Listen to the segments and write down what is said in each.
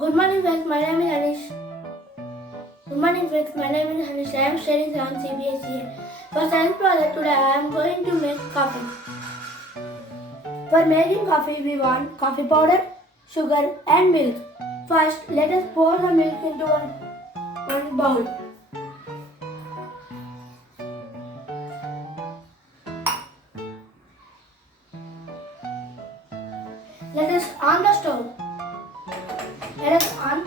Good morning friends, my name is Haneessh. Good morning friends, my name is Haneessh. I am studying 7th CBSE. For science project today I am going to make coffee. For making coffee we want coffee powder, sugar and milk. First let us pour the milk into one bowl. Let us on the stove. Let us on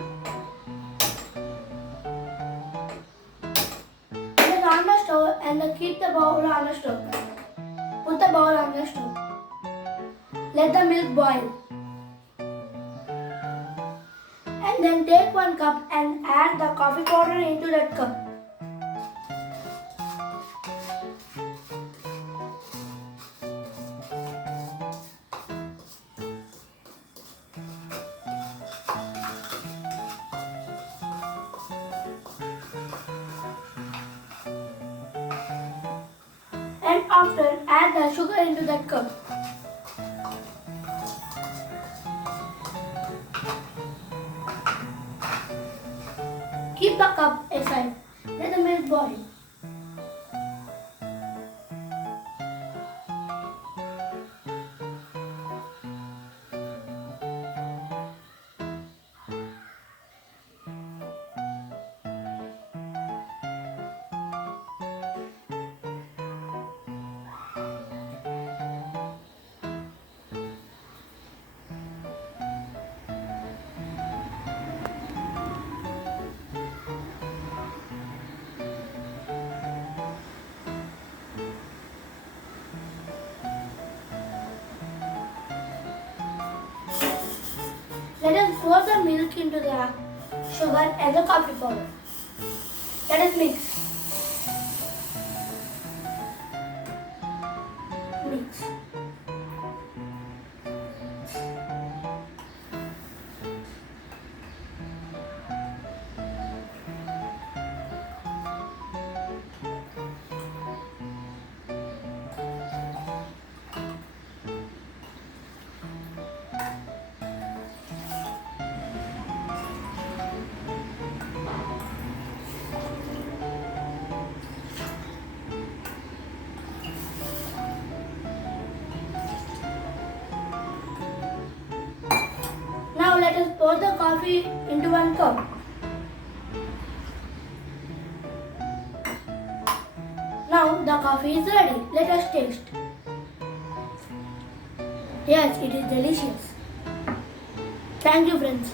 the stove and keep the bowl on the stove. Put the bowl on the stove. Let the milk boil. And then take 1 cup and add the coffee powder into that cup. And after add the sugar into that cup. Keep the cup aside. Let the milk boil. Let us pour the milk into the sugar and the coffee powder. Let us mix. Mix. Now let us pour the coffee into 1 cup. Now the coffee is ready. Let us taste. Yes, it is delicious. Thank you friends.